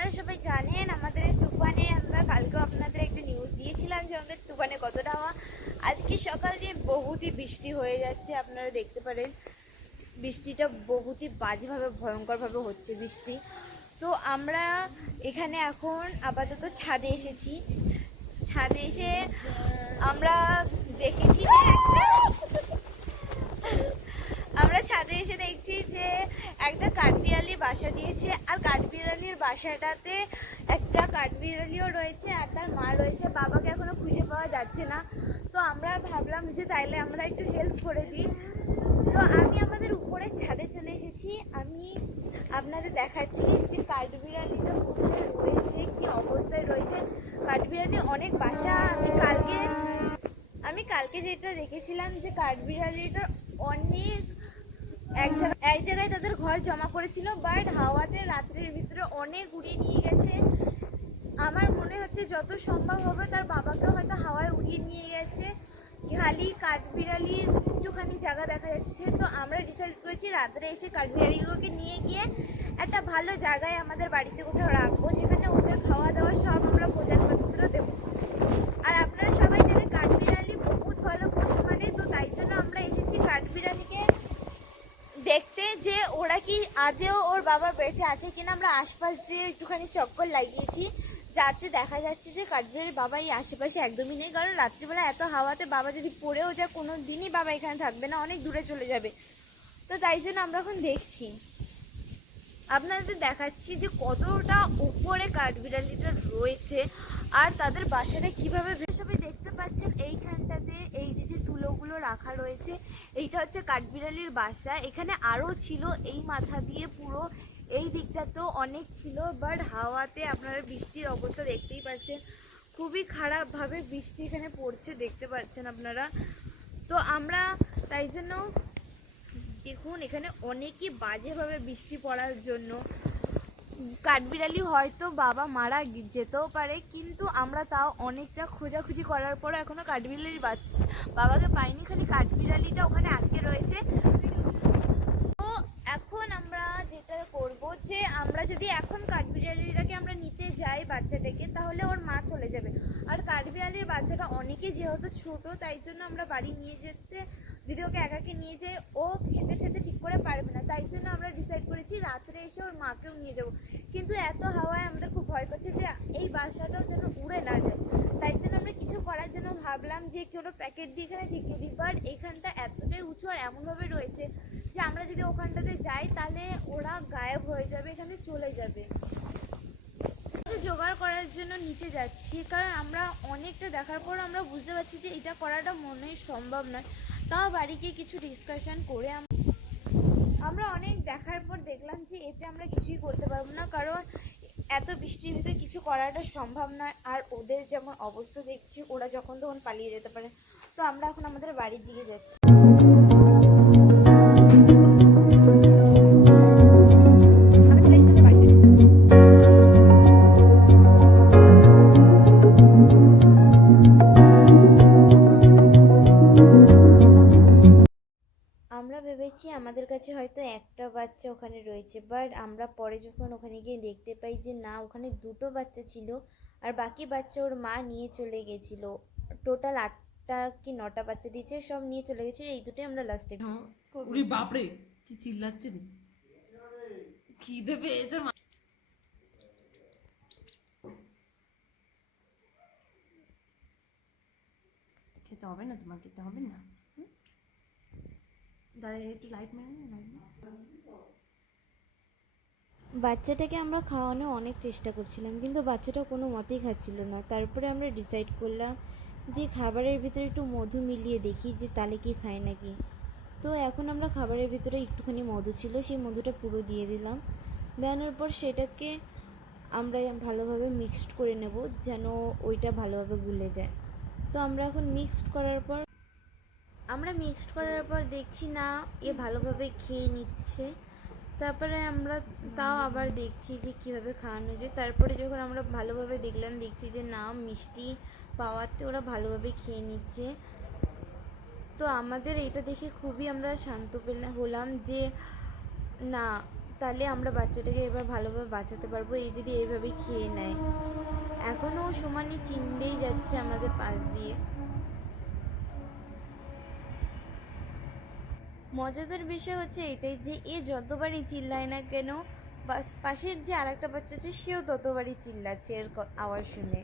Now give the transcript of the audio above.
আপনারা সবাই জানেন, আমাদের তুফানে আমরা কালকে আপনাদের একটা নিউজ দিয়েছিলাম যে আমাদের তুফানে কতটা হাওয়া। আজকে সকাল দিয়ে বহুতই বৃষ্টি হয়ে যাচ্ছে, আপনারা দেখতে পারেন। বৃষ্টিটা বহুতই বাজেভাবে, ভয়ঙ্করভাবে হচ্ছে বৃষ্টি। তো আমরা এখানে এখন আপাতত ছাদে এসেছি। ছাদে এসে আমরা দেখেছি আমরা ছাদে এসে দেখছি যে একটা কাঠবিড়ালি বাসা দিয়েছে, আর কাঠবিড়ালির বাসাটাতে একটা কাঠবিড়ালিও রয়েছে আর তার মা রয়েছে। বাবাকে এখনও খুঁজে পাওয়া যাচ্ছে না। তো আমরা ভাবলাম যে তাইলে আমরা একটু হেল্প করে দিই। তো আমি আমাদের উপরে ছাদে চলে এসেছি। আমি আপনাদের দেখাচ্ছি যে কাঠবিড়ালিটা কোথায় রয়েছে, কি অবস্থায় রয়েছে। কাঠবিড়ালি অনেক বাসা। আমি কালকে আমি কালকে যেটা দেখেছিলাম যে কাঠবিড়ালিটার অনেক এক জায়গায় এক জায়গায় তাদের ঘর জমা করেছিল বাট হাওয়াতে রাত্রের ভিতরে অনেক উড়িয়ে নিয়ে গেছে। আমার মনে হচ্ছে যত সম্ভব হবে তার বাবাকে হয়তো হাওয়ায় উড়িয়ে নিয়ে গেছে। খালি কাঠবিড়ালির একটুখানি জায়গা দেখা যাচ্ছে। তো আমরা ডিসাইড করেছি রাত্রে এসে কাঠবিড়ালিগুলোকে নিয়ে গিয়ে একটা ভালো জায়গায় আমাদের বাড়িতে কোথাও রাখব, যেখানে ওদের খাওয়া দাওয়া সব আমরা ভোজনপত্র দেবো আর আপনারা সবাই জানেন কাঠবিড়ালি বহুত ভালো পশু মানে তো তাই জন্য আমরা এসেছি কাঠবিড়ালিকে দেখতে যে ওরা কি আদেও ওর বাবা বেঁচে আছে কিনা আমরা আশপাশ দিয়ে একটুখানি চক্কর লাগিয়েছি। যাতে দেখা যাচ্ছে যে কাঠবিড়ালির বাবা এই আশেপাশে একদমই নেই। কারণ রাত্রিবেলা এত হাওয়াতে বাবা যদি পড়েও যায় কোনো দিনই বাবা এখানে থাকবে না, অনেক দূরে চলে যাবে। তো তাই জন্য আমরা এখন দেখছি। আপনাদের দেখাচ্ছি যে কতটা উপরে কাঠবিড়ালিটা রয়েছে আর তাদের বাসাটা কীভাবে সবাই দেখতে পাচ্ছেন এইখানটাতে এই যে যে তুলোগুলো রাখা রয়েছে এইটা হচ্ছে কাঠবিড়ালির বাসা। এখানে আরও ছিল এই মাথা দিয়ে পুরো। এই দিকটা তো অনেক ছিল বাট হাওয়াতে আপনারা বৃষ্টির অবস্থা দেখতেই পাচ্ছেন। খুবই খারাপভাবে বৃষ্টি এখানে পড়ছে, দেখতে পাচ্ছেন আপনারা। তো আমরা তাই জন্য দেখুন, এখানে অনেকই বাজেভাবে বৃষ্টি পড়ার জন্য। কাঠবিড়ালি হয়তো বাবা মারা যেতেও পারে, কিন্তু আমরা তাও অনেকটা খোঁজাখুঁজি করার পরও এখনও কাঠবিড়ালির বাবাকে পাইনি, খালি কাঠবিড়ালিটা ওখানে আটকে রয়েছে। তো এখন আমরা যেটা করব যে, আমরা যদি এখন কাঠবিড়ালিটাকে আমরা নিতে যাই বাচ্চাটাকে, তাহলে ওর মা চলে যাবে। আর কাঠবিড়ালির বাচ্চাটা অনেকে যেহেতু ছোট, তাই জন্য আমরা বাড়ি নিয়ে যেতে যদি ওকে একাকে নিয়ে যাই, ও খেতে খেতে ঠিক করে পারবে না। তাই জন্য আমরা ডিসাইড করেছি রাত্রে এসে ওর মাকেও নিয়ে যাব কিন্তু এত হাওয়ায় আমাদের খুব ভয় করছে যে এই বাসাটাও যেন উড়ে না যায়। তাই জন্য আমরা কিছু করার জন্য ভাবলাম যে কোনো প্যাকেট দিয়ে এখানে ঢেকে দিই বাট এখানটা এতটাই উঁচু আর এমনভাবে রয়েছে যে আমরা যদি ওখানটাতে যাই তাহলে ওরা গায়েব হয়ে যাবে, এখানে চলে যাবে। জোগাড় করার জন্য নিচে যাচ্ছি, কারণ আমরা অনেকটা দেখার পর আমরা বুঝতে পারছি যে এটা করাটা মনেই সম্ভব নয়। তাও বাড়ি গিয়ে কিছু ডিসকাশন করে আম- আমরা অনেক দেখার পর দেখলাম যে এতে আমরা কিছুই করতে পারব না কারণ এত বৃষ্টির ভিতরে কিছু করাটা সম্ভব নয়। আর ওদের যেমন অবস্থা দেখছি, ওরা যখন তখন পালিয়ে যেতে পারে। তো আমরা এখন আমাদের বাড়ির দিকে যাচ্ছি। আমাদের কাছে হয়তো একটা বাচ্চা ওখানে রয়েছে বাট আমরা পরে যখন ওখানে গিয়ে দেখতে পাই যে না ওখানে দুটো বাচ্চা ছিল আর বাকি বাচ্চা ওর মা নিয়ে চলে গেছিল। টোটাল আটটা কি নটা বাচ্চা দিয়েছে সব নিয়ে চলে গেছিল এই দুটোই আমরা লাস্টে উরি বাপরে কি চিল্লাচ্ছে রে? খিদে পেয়েছে খেতে হবে না তোমার খেতে হবে না? বাচ্চাটাকে আমরা খাওয়ানোর অনেক চেষ্টা করছিলাম, কিন্তু বাচ্চাটা কোনো মতেই খাচ্ছিল না। তারপরে আমরা ডিসাইড করলাম যে খাবারের ভিতরে একটু মধু মিলিয়ে দেখি যে তালে কি খায় নাকি। তো এখন আমরা খাবারের ভিতরে একটুখানি মধু ছিল, সেই মধুটা পুরো দিয়ে দিলাম। দেওয়ানোর পর সেটাকে আমরা ভালোভাবে মিক্সড করে নেব যেন ওইটা ভালোভাবে গুলে যায়। তো আমরা এখন মিক্সড করার পর আমরা মিক্সড করার পর দেখছি না, এ ভালোভাবে খেয়ে নিচ্ছে। তারপরে আমরা তাও আবার দেখছি যে কীভাবে খাওয়ানো যায়। তারপরে যখন আমরা ভালোভাবে দেখলাম, দেখছি যে না, মিষ্টি পাওয়াতে ওরা ভালোভাবে খেয়ে নিচ্ছে। তো আমাদের এটা দেখে খুবই আমরা শান্ত পেলাম হলাম যে না, তাহলে আমরা বাচ্চাটাকে এবার ভালোভাবে বাঁচাতে পারব, এই যদি এইভাবে খেয়ে নেয়। এখনও সমানই চিনলেই যাচ্ছে আমাদের পাশ দিয়ে। মজাদার বিষয় হচ্ছে এটাই যে এ যতবারই চিল্লায় না কেন পাশের যে আর একটা বাচ্চা আছে, সেও ততবারই চিল্লাচ্ছে এর আওয়াজ শুনে।